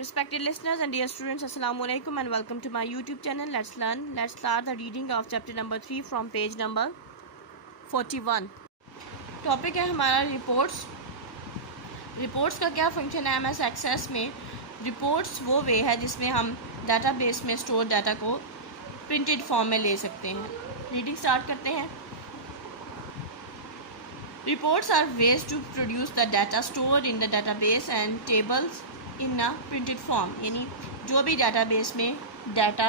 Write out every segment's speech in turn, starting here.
Respected listeners and dear students, Assalamu alaikum and welcome to my YouTube channel. Let's learn. Let's start the reading of chapter number 3 from page number 41. Topic है हमारा reports. Reports का क्या function है MS access में? Reports वो वे है जिसमें हम डाटाबेस में स्टोर डाटा को प्रिंटेड फॉर्म में ले सकते हैं. रीडिंग स्टार्ट करते हैं. Reports are ways to produce the data stored in the database and tables in a printed form. यानी जो भी database में डाटा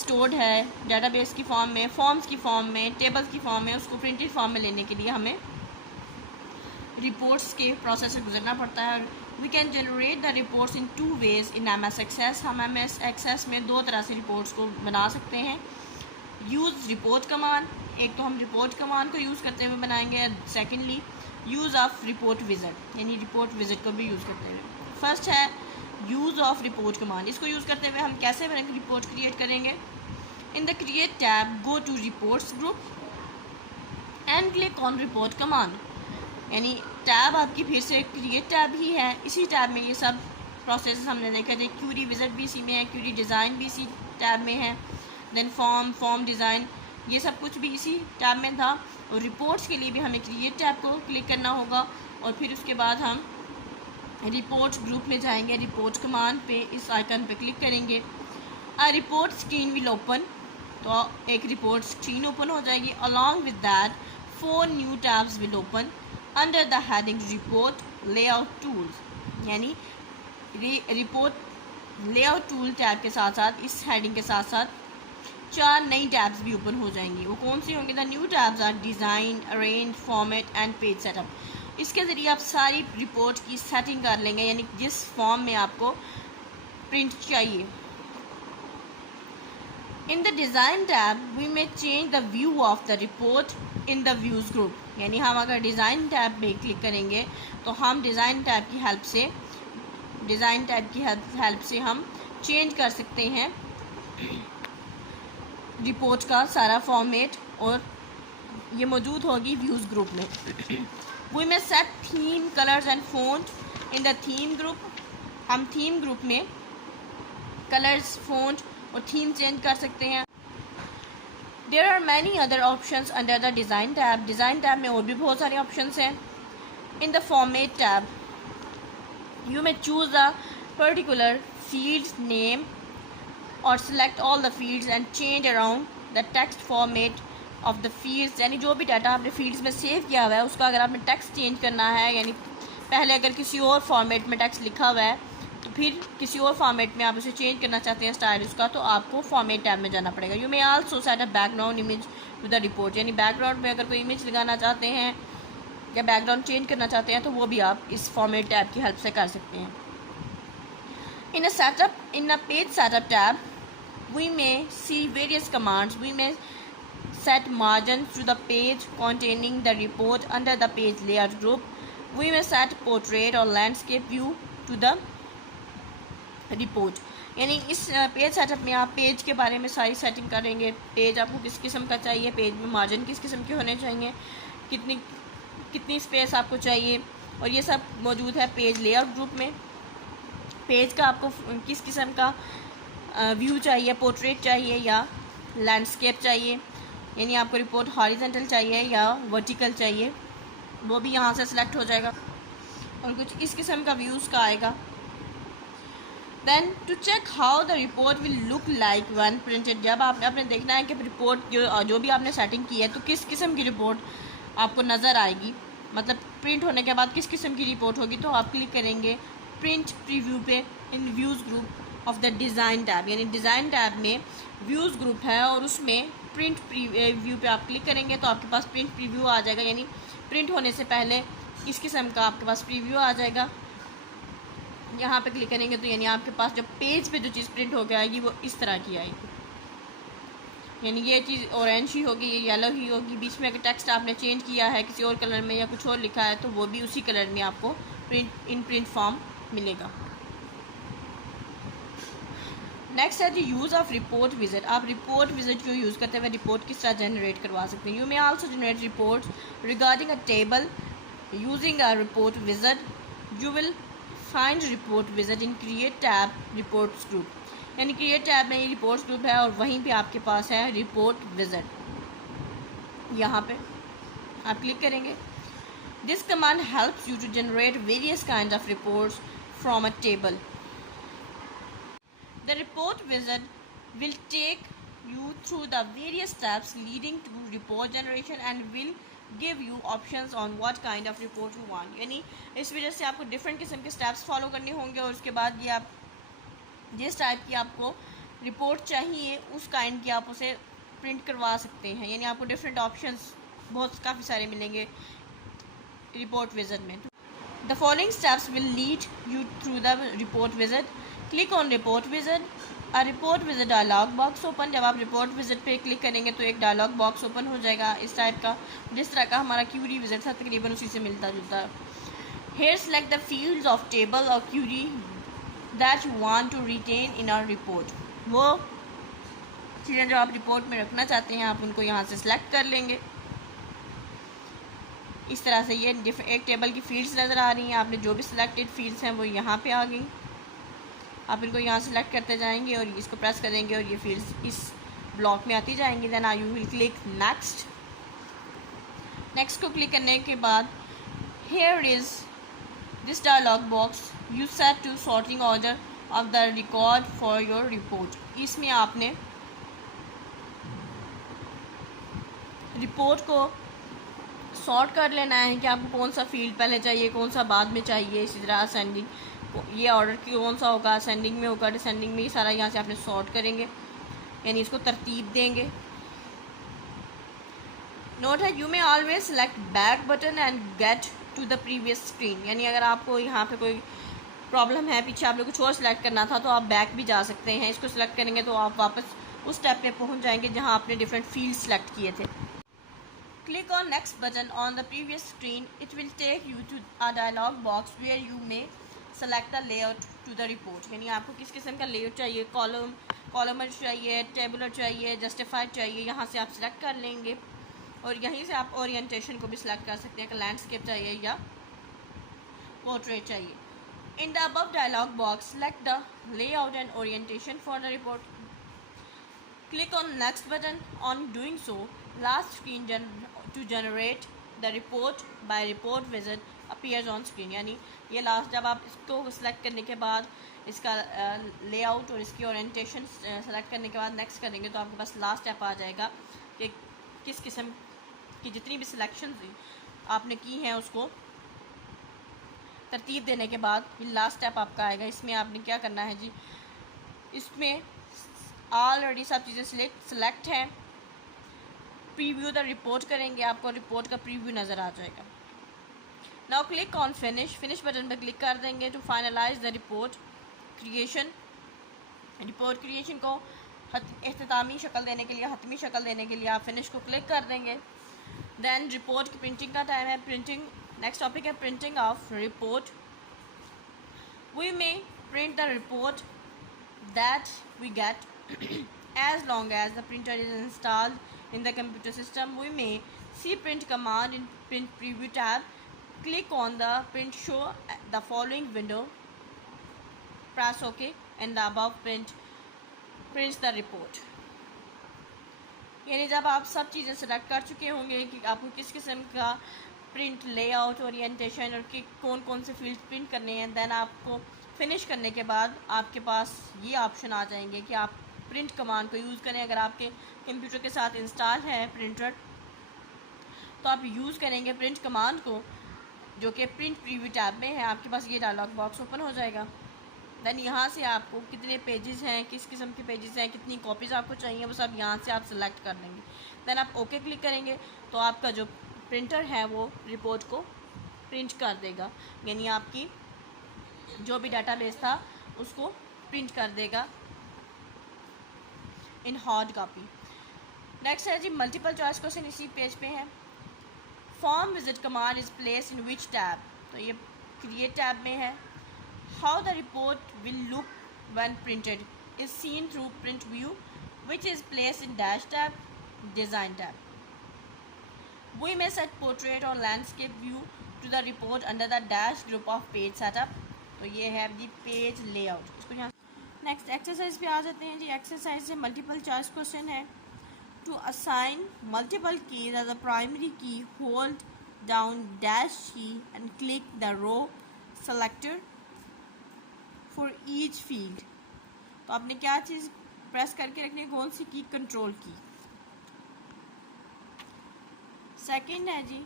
स्टोर्ड है database की फॉर्म में, फॉर्म्स की फॉर्म में, टेबल्स की फॉर्म में, उसको प्रिंटेड फॉर्म में लेने के लिए हमें रिपोर्ट्स के प्रोसेस से गुजरना पड़ता है. We can generate the reports in two ways in MS access. हम MS एक्सेस में दो तरह से रिपोर्ट्स को बना सकते हैं. यूज़ रिपोर्ट कमांड, एक तो हम रिपोर्ट कमांड को यूज़ करते हुए बनाएंगे. Secondly use of report wizard, यानी रिपोर्ट विजिट को भी यूज़ करते हुए. फर्स्ट है यूज़ ऑफ रिपोर्ट कमांड. इसको यूज़ करते हुए हम कैसे रिपोर्ट क्रिएट करेंगे? In the create tab go to reports group and click on report command. यानी टैब आपकी फिर से क्रिएट टैब ही है. इसी टैब में ये सब प्रोसेस हमने देखा थे. क्यूरी विजिट भी इसी में है, क्यूरी डिज़ाइन भी इसी टैब में है, देन फॉर्म डिज़ाइन, ये सब कुछ भी इसी टैब में था. और रिपोर्ट्स के लिए भी हमें क्रिएट टैब को क्लिक करना होगा और फिर उसके बाद हम रिपोर्ट्स ग्रुप में जाएंगे. रिपोर्ट कमांड पे इस आइकन पे क्लिक करेंगे. A report screen will open, तो एक रिपोर्ट स्क्रीन ओपन हो जाएगी. Along with that 4 new tabs will open under the heading report layout tools. यानी रिपोर्ट लेआउट टूल टैब के साथ साथ इस हेडिंग के साथ साथ 4 नई टैब्स भी ओपन हो जाएंगी. वो कौन सी होंगी? The new tabs are design, arrange, format and page setup. इसके ज़रिए आप सारी रिपोर्ट की सेटिंग कर लेंगे, यानी जिस फॉर्म में आपको प्रिंट चाहिए. In the design tab we may change the view of the report in the views group. यानी हम अगर डिज़ाइन टैब में क्लिक करेंगे तो हम डिज़ाइन टैब की हेल्प से हम चेंज कर सकते हैं रिपोर्ट का सारा फॉर्मेट, और ये मौजूद होगी व्यूज़ ग्रुप में. We may set theme, colours and font in the theme group. हम थीम ग्रुप में कलर्स, फ़ॉन्ट और थीम चेंज कर सकते हैं. There are many other options under the design tab. Design tab में और भी बहुत सारे ऑप्शंस हैं. In the format tab you may choose the particular field name और select all the fields and change around the text format of the fields. यानी जो भी डाटा आपने फील्ड्स में सेव किया हुआ है उसका अगर आपने टेक्स्ट चेंज करना है, यानी पहले अगर किसी और फॉर्मेट में टेक्स्ट लिखा हुआ है तो फिर किसी और फॉर्मेट में आप उसे चेंज करना चाहते हैं स्टाइल उसका, तो आपको फॉर्मेट टैब में जाना पड़ेगा. You may also set a background image to the report. यानी बैकग्राउंड में अगर कोई इमेज लगाना चाहते हैं या बैकग्राउंड चेंज करना चाहते हैं तो वो भी आप इस फॉर्मेट टैब की हेल्प से कर सकते हैं. In a page setup tab, we may see various commands. We may set margins to the page containing the report under the page layout group. We may set portrait or landscape view to the report. यानी इस page setup में आप page के बारे में सारी setting करेंगे. Page आपको किस किस्म का चाहिए, पेज में मार्जिन किस किस्म के होने चाहिए, कितनी स्पेस आपको चाहिए, और ये सब मौजूद है पेज लेआउट ग्रुप में. पेज का आपको किस किस्म का व्यू चाहिए, पोर्ट्रेट चाहिए या लैंडस्केप चाहिए, यानी आपको रिपोर्ट हॉरिजॉन्टल चाहिए या वर्टिकल चाहिए, वो भी यहाँ से सिलेक्ट हो जाएगा. और कुछ इस किस्म का व्यूज़ का आएगा. Then to check how the report will look like when printed. जब आपने देखना है कि रिपोर्ट जो भी आपने सेटिंग की है तो किस किस्म की रिपोर्ट आपको नज़र आएगी, मतलब प्रिंट होने के बाद किस किस्म की रिपोर्ट होगी, तो आप क्लिक करेंगे प्रिंट प्रीव्यू पे in views group of the design tab. यानी डिज़ाइन टैब में व्यूज़ ग्रुप है और उसमें प्रिंट प्रीव्यू पे आप क्लिक करेंगे तो आपके पास प्रिंट प्रीव्यू आ जाएगा. यानी प्रिंट होने से पहले इस किस्म का आपके पास प्रीव्यू आ जाएगा. यहाँ पे क्लिक करेंगे तो यानी आपके पास जब पेज पे जो चीज़ प्रिंट होकर आएगी वो इस तरह की आएगी. यानी ये चीज़ ऑरेंज ही होगी, ये येलो ही होगी. बीच में अगर टेक्स्ट आपने चेंज किया है किसी और कलर में या कुछ और लिखा है तो वो भी उसी कलर में आपको प्रिंट फॉर्म मिलेगा. नेक्स्ट है the use of report visit. आप रिपोर्ट विजिट को यूज़ करते हुए रिपोर्ट किस तरह जनरेट करवा सकते हैं. You may also generate reports regarding a table using a report visit. You will find report visit in create tab reports group, यानी क्रिएट टैब में ये रिपोर्ट्स ग्रुप है और वहीं पे आपके पास है रिपोर्ट विजिट। यहाँ पे आप क्लिक करेंगे। This command helps you to generate various kind of reports from a table. The report wizard will take you through the various steps leading to report generation and will give you options on what kind of report you want। यानी इस वजह से आपको different किस्म के steps follow करने होंगे और उसके बाद ये आप जिस टाइप की आपको रिपोर्ट चाहिए उस काइंड की आप उसे प्रिंट करवा सकते हैं। यानी आपको डिफरेंट ऑप्शंस बहुत काफ़ी सारे मिलेंगे रिपोर्ट विजिट में। The following steps will lead you through the report wizard. Click on report wizard. A report wizard dialog box open. जब आप रिपोर्ट विजिट पे क्लिक करेंगे तो एक डायलॉग बॉक्स ओपन हो जाएगा इस टाइप का, जिस तरह का हमारा क्यूरी विजिट था तकरीबन उसी से मिलता जुलता। Here select the fields of table और query that you want to retain in our report. वो चीज़ें जो आप रिपोर्ट में रखना चाहते हैं आप उनको यहाँ से सिलेक्ट कर लेंगे। इस तरह से ये एक टेबल की फील्ड्स नज़र आ रही हैं। आपने जो भी सिलेक्टेड फील्ड्स हैं वो यहाँ पे आ गई। आप इनको यहाँ सेलेक्ट करते जाएंगे और इसको प्रेस करेंगे और ये फील्ड्स इस ब्लॉक में आती जाएंगी। Then you will click next. Next को क्लिक करने के बाद here is this dialog box you set to sorting order of the record for your report. इसमें आपने रिपोर्ट को सॉर्ट कर लेना है कि आपको कौन सा फील्ड पहले चाहिए, कौन सा बाद में चाहिए। इसी तरह असेंडिंग ये ऑर्डर कौन सा होगा, असेंडिंग में होगा, डिसेंडिंग में, ये सारा यहाँ से आपने सॉर्ट करेंगे, यानी इसको तरतीब देंगे। नोट है you may always select back button and get to the previous screen. यानी अगर आपको यहाँ पे कोई प्रॉब्लम है, पीछे आपने कुछ और सेलेक्ट करना था तो आप बैक भी जा सकते हैं। इसको सेलेक्ट करेंगे तो आप वापस उस स्टेप पे पहुँच जाएंगे जहाँ आपने डिफरेंट फील्ड सेलेक्ट किए थे। Click on next button on the previous screen. It will take you to a dialog box where you may select the layout to the report। यानी आपको किस किस्म का लेआउट चाहिए, कॉलमर चाहिए, टेबुलर चाहिए, जस्टिफाइड चाहिए, यहाँ से आप सिलेक्ट कर लेंगे और यहीं से आप ओरिएंटेशन को भी सिलेक्ट कर सकते हैं कि लैंडस्केप चाहिए या पोर्ट्रेट चाहिए। In the above dialog box select the layout and orientation for the report. Click on next button. On doing so, last screen to generate the report by report visit appears on screen। यानी ये last जब आप इसको select करने के बाद इसका layout और इसकी ओरिएंटेशन सेलेक्ट करने के बाद नेक्स्ट करेंगे तो आपके पास लास्ट स्टेप आ जाएगा कि किस किस्म की जितनी भी सिलेक्शन आपने की हैं उसको तरतीब देने के बाद ये लास्ट स्टेप आपका आएगा। इसमें आपने क्या करना है जी, इसमें ऑलरेडी सब चीज़ें सिलेक्ट हैं। प्रीव्यू द रिपोर्ट करेंगे, आपको रिपोर्ट का प्रीव्यू नज़र आ जाएगा। Now click on finish button पर क्लिक कर देंगे to finalize the report creation. Report creation को इख्तितामी शक्ल देने के लिए, हतमी शक्ल देने के लिए आप फिनिश को क्लिक कर देंगे। देन रिपोर्ट की प्रिंटिंग का टाइम है। प्रिंटिंग नेक्स्ट टॉपिक है printing of report. We may print the report that we get as long as the printer is installed in the computer system. We may see print command in print preview tab. Click on the print show the following window, press OK and the above print prints the report। यानी जब आप सब चीज़ें select कर चुके होंगे कि आपको किस किस्म का प्रिंट लेआउट ओरिएंटेशन और कि कौन कौन से फील्ड प्रिंट करने हैं, देन आपको फिनिश करने के बाद आपके पास ये ऑप्शन आ जाएंगे कि आप प्रिंट कमांड को यूज़ करें। अगर आपके कंप्यूटर के साथ इंस्टॉल है प्रिंटर तो आप यूज़ करेंगे प्रिंट कमांड को, जो कि प्रिंट प्रीव्यू टैब में है। आपके पास ये डायलॉग बॉक्स ओपन हो जाएगा। देन यहाँ से आपको कितने पेजेस हैं, किस किस्म के पेजेस हैं, कितनी कॉपीज़ आपको चाहिए, वो सब यहाँ से आप सेलेक्ट कर लेंगे। देन आप ओके क्लिक करेंगे तो आपका जो प्रिंटर है वो रिपोर्ट को प्रिंट कर देगा, यानी आपकी जो भी डाटाबेस था उसको प्रिंट कर देगा इन हार्ड कॉपी। नेक्स्ट है जी मल्टीपल चॉइस क्वेश्चन, इसी पेज पे है। Form wizard command is place in which tab, तो ये क्रिएट टैब में है। How the report will look when printed is seen through print view which is place in dash tab, design tab. We may set portrait और landscape view to the report under the dash group of page setup. तो ये है जी page layout. इसको यहाँ next exercise पे आ जाते हैं जी। एक्सरसाइज से मल्टीपल चॉइस क्वेश्चन है। To assign multiple keys as a primary key, hold down dash key and click the row selector for each field. तो आपने क्या चीज़ प्रेस करके रखनी है, कौन सी की, कंट्रोल की। सेकंड है जी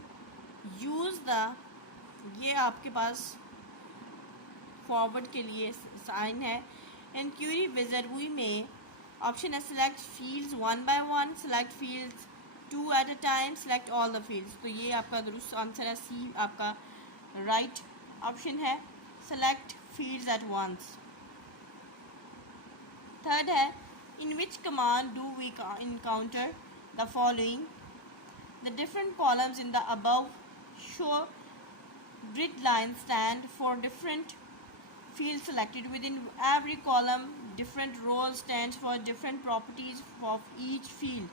यूज़ द, ये आपके पास फॉरवर्ड के लिए साइन है। इन क्यूरी विज़ार्ड में ऑप्शन है select fields 1 by 1, select fields 2 at a time, select all the fields. तो ये आपका दुरुस्त आंसर है, सी आपका राइट ऑप्शन है, select fields at once. Third है in which command do we encounter the following, the different columns in the above show grid lines stand for different fields selected. Within every column different rows stands for different properties of each field.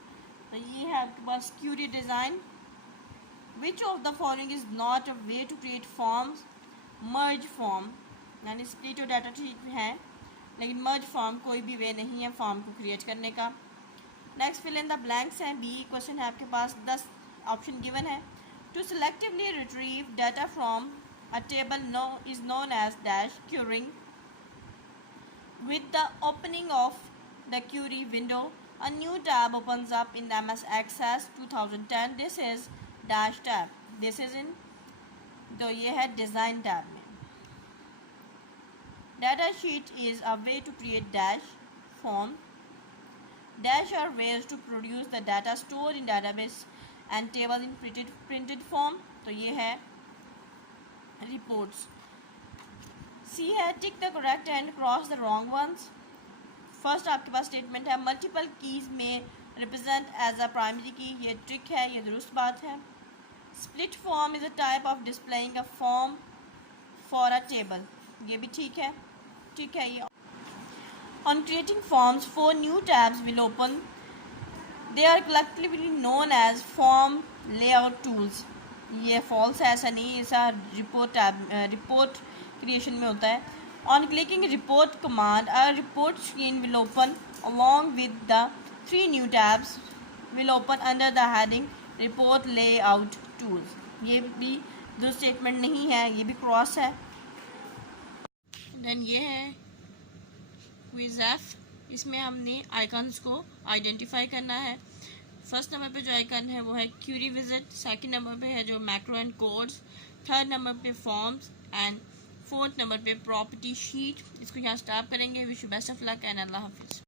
तो ये है आपके पास query design. Which of the following is not a way to create forms, merge form, यानी split और data ठीक है लेकिन मर्ज फॉर्म कोई भी वे नहीं है फॉर्म को क्रिएट करने का। Next fill in the blanks हैं। बी क्वेश्चन है आपके पास 10 ऑप्शन गिवन है। To selectively retrieve data from a table is known as dash querying. With the opening of the query window, a new tab opens up in MS Access 2010. This is dash tab. This is in, तो ये है design tab में। Data sheet is a way to create dash form. Dash are ways to produce the data stored in database and table in printed form. तो ये है reports. C है tick the correct and cross the wrong ones. First आपके पास statement है multiple keys में represent as a primary key, ये trick है, ये दुरुस्त बात है। Split form is a type of displaying a form for a table, ये भी ठीक है ये। On creating forms 4 new tabs will open, they are collectively known as form layout tools, ये फॉल्स है, ऐसा नहीं, ऐसा रिपोर्ट क्रिएशन में होता है। On clicking report command a report screen will open along with the 3 new tabs will open under the heading report layout tools, ये भी जो स्टेटमेंट नहीं है, ये भी क्रॉस है। देन ये है क्विज एफ, इसमें हमने आइकन्स को आइडेंटिफाई करना है। फर्स्ट नंबर पे जो आइकन है वो है क्यूरी विजिट, सेकंड नंबर पे है जो macro and codes, third number पे फॉर्म्स एंड फोर्थ नंबर पे प्रॉपर्टी शीट। इसको यहाँ स्टॉप करेंगे। Wish you best of luck and अल्लाह हाफिज़।